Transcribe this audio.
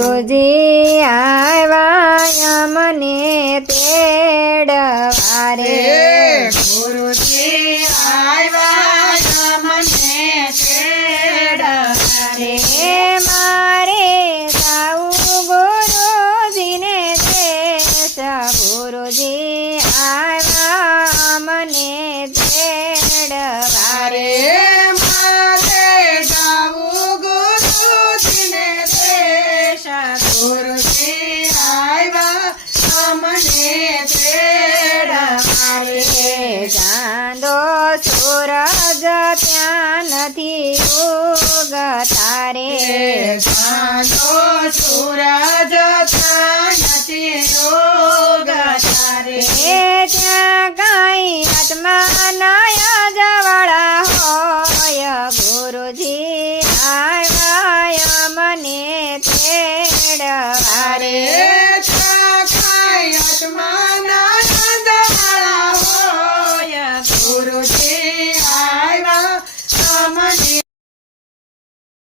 ગુરુજી આવ્યા મને તેડવા રે ગુરુજી આવ્યા મને તેડવા રે મારે જાવું ગુરુજીને દેશ ગુરુજી આવ્યા મને તેડવા રે મારે જાવું ગુરુજીને દેશ ગુરુજી આવ્યા મને તેડવા રે ચાંદો સૂરજ ત્યાં નથી ઉગતા રે ચાંદો સૂરજ ત્યાં નથી ઉગતા રે ત્યાં કાંઈ આત્મા નયા જવાળા હોય ગુરુજી આવ્યા મને તેડવા રે